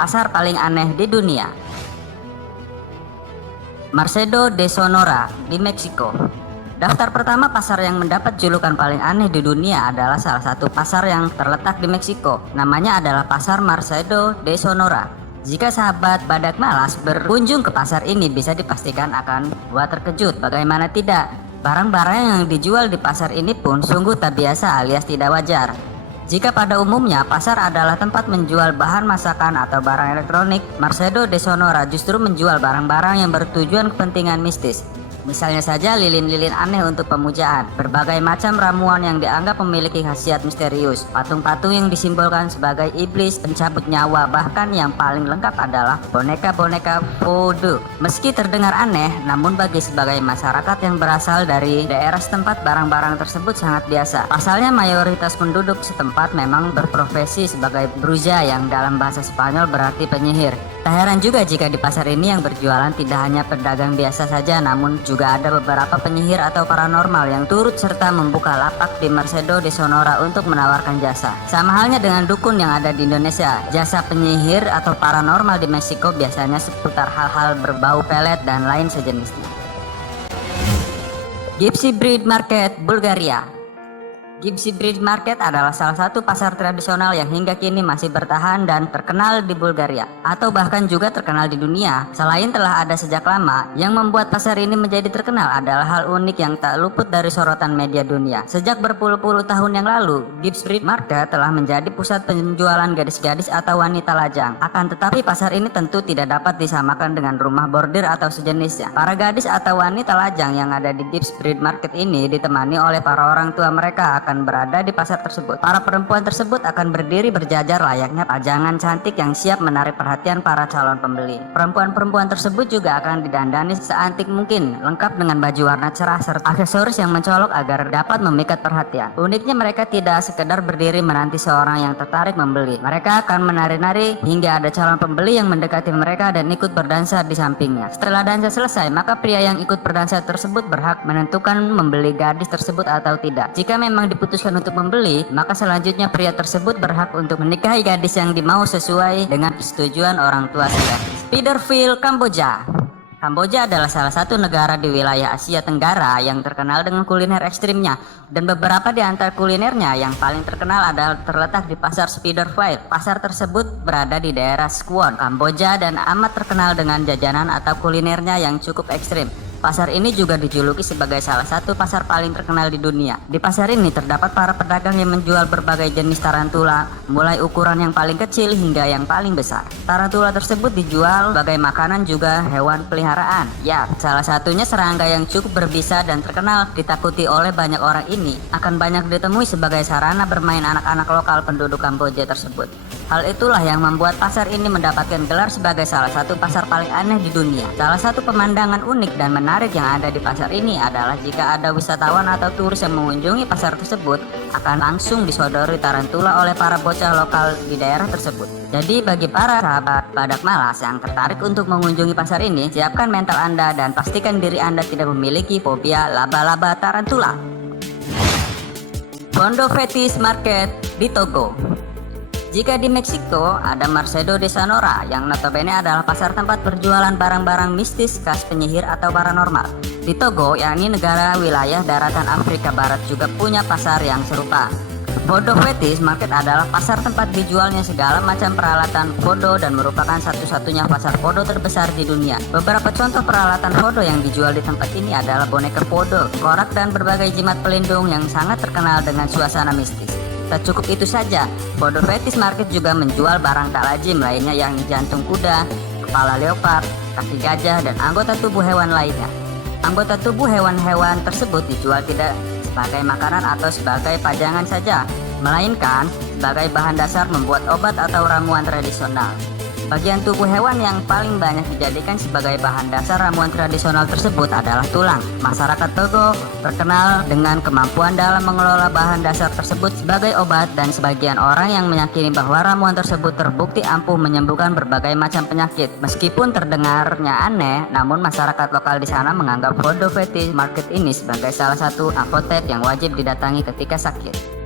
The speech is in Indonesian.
pasar paling aneh di dunia. Mercedo de Sonora di Meksiko. Daftar pertama pasar yang mendapat julukan paling aneh di dunia adalah salah satu pasar yang terletak di Meksiko. Namanya adalah Pasar Mercedo de Sonora. Jika sahabat badak malas berkunjung ke pasar ini, bisa dipastikan akan buat terkejut. Bagaimana tidak? Barang-barang yang dijual di pasar ini pun sungguh tak biasa alias tidak wajar. Jika pada umumnya pasar adalah tempat menjual bahan masakan atau barang elektronik, Mercedo de Sonora justru menjual barang-barang yang bertujuan kepentingan mistis. Misalnya saja lilin-lilin aneh untuk pemujaan, berbagai macam ramuan yang dianggap memiliki khasiat misterius, patung-patung yang disimbolkan sebagai iblis pencabut nyawa, bahkan yang paling lengkap adalah boneka-boneka voodoo. Meski terdengar aneh, namun bagi sebagai masyarakat yang berasal dari daerah setempat, barang-barang tersebut sangat biasa. Pasalnya mayoritas penduduk setempat memang berprofesi sebagai bruja, yang dalam bahasa Spanyol berarti penyihir. Tak heran juga jika di pasar ini yang berjualan tidak hanya pedagang biasa saja, namun juga ada beberapa penyihir atau paranormal yang turut serta membuka lapak di Mercedo de Sonora untuk menawarkan jasa. Sama halnya dengan dukun yang ada di Indonesia, jasa penyihir atau paranormal di Meksiko biasanya seputar hal-hal berbau pelet dan lain sejenisnya. Gypsy Breed Market, Bulgaria. Gypsy Breed Market adalah salah satu pasar tradisional yang hingga kini masih bertahan dan terkenal di Bulgaria, atau bahkan juga terkenal di dunia. Selain telah ada sejak lama, yang membuat pasar ini menjadi terkenal adalah hal unik yang tak luput dari sorotan media dunia. Sejak berpuluh-puluh tahun yang lalu, Gypsy Breed Market telah menjadi pusat penjualan gadis-gadis atau wanita lajang. Akan tetapi pasar ini tentu tidak dapat disamakan dengan rumah bordir atau sejenisnya. Para gadis atau wanita lajang yang ada di Gypsy Breed Market ini ditemani oleh para orang tua mereka akan berada di pasar tersebut. Para perempuan tersebut akan berdiri berjajar layaknya pajangan cantik yang siap menarik perhatian para calon pembeli. Perempuan-perempuan tersebut juga akan didandani seantik mungkin, lengkap dengan baju warna cerah serta aksesoris yang mencolok agar dapat memikat perhatian. Uniknya mereka tidak sekedar berdiri menanti seorang yang tertarik membeli. Mereka akan menari-nari hingga ada calon pembeli yang mendekati mereka dan ikut berdansa di sampingnya. Setelah dansa selesai, maka pria yang ikut berdansa tersebut berhak menentukan membeli gadis tersebut atau tidak. Jika memang diputuskan untuk membeli, maka selanjutnya pria tersebut berhak untuk menikahi gadis yang dimau sesuai dengan persetujuan orang tua si gadis. Spiderville, Kamboja. Kamboja adalah salah satu negara di wilayah Asia Tenggara yang terkenal dengan kuliner ekstrimnya, dan beberapa di antara kulinernya yang paling terkenal adalah terletak di pasar Spiderville. Pasar tersebut berada di daerah Skwon, Kamboja, dan amat terkenal dengan jajanan atau kulinernya yang cukup ekstrim. Pasar ini juga dijuluki sebagai salah satu pasar paling terkenal di dunia. Di pasar ini terdapat para pedagang yang menjual berbagai jenis tarantula, mulai ukuran yang paling kecil hingga yang paling besar. Tarantula tersebut dijual sebagai makanan juga hewan peliharaan. Ya, salah satunya serangga yang cukup berbisa dan terkenal ditakuti oleh banyak orang ini akan banyak ditemui sebagai sarana bermain anak-anak lokal penduduk Kamboja tersebut. Hal itulah yang membuat pasar ini mendapatkan gelar sebagai salah satu pasar paling aneh di dunia. Salah satu pemandangan unik dan menarik yang ada di pasar ini adalah jika ada wisatawan atau turis yang mengunjungi pasar tersebut, akan langsung disodori tarantula oleh para bocah lokal di daerah tersebut. Jadi bagi para sahabat badak malas yang tertarik untuk mengunjungi pasar ini, siapkan mental Anda dan pastikan diri Anda tidak memiliki fobia laba-laba tarantula. Fondo Fetish Market di Togo. Jika di Meksiko ada Mercedo de Sonora yang notabene adalah pasar tempat berjualan barang-barang mistis khas penyihir atau paranormal. Di Togo, yakni negara wilayah daratan Afrika Barat, juga punya pasar yang serupa. Fondo Fetish Market adalah pasar tempat dijualnya segala macam peralatan voodoo dan merupakan satu-satunya pasar voodoo terbesar di dunia. Beberapa contoh peralatan voodoo yang dijual di tempat ini adalah boneka voodoo, korak, dan berbagai jimat pelindung yang sangat terkenal dengan suasana mistis. Tak cukup itu saja, Fondo Fetish Market juga menjual barang tak lazim lainnya yang jantung kuda, kepala leopard, kaki gajah, dan anggota tubuh hewan lainnya. Anggota tubuh hewan-hewan tersebut dijual tidak sebagai makanan atau sebagai pajangan saja, melainkan sebagai bahan dasar membuat obat atau ramuan tradisional. Bagian tubuh hewan yang paling banyak dijadikan sebagai bahan dasar ramuan tradisional tersebut adalah tulang. Masyarakat Togo terkenal dengan kemampuan dalam mengelola bahan dasar tersebut sebagai obat, dan sebagian orang yang meyakini bahwa ramuan tersebut terbukti ampuh menyembuhkan berbagai macam penyakit. Meskipun terdengarnya aneh, namun masyarakat lokal di sana menganggap Fondo Fetish Market ini sebagai salah satu apotek yang wajib didatangi ketika sakit.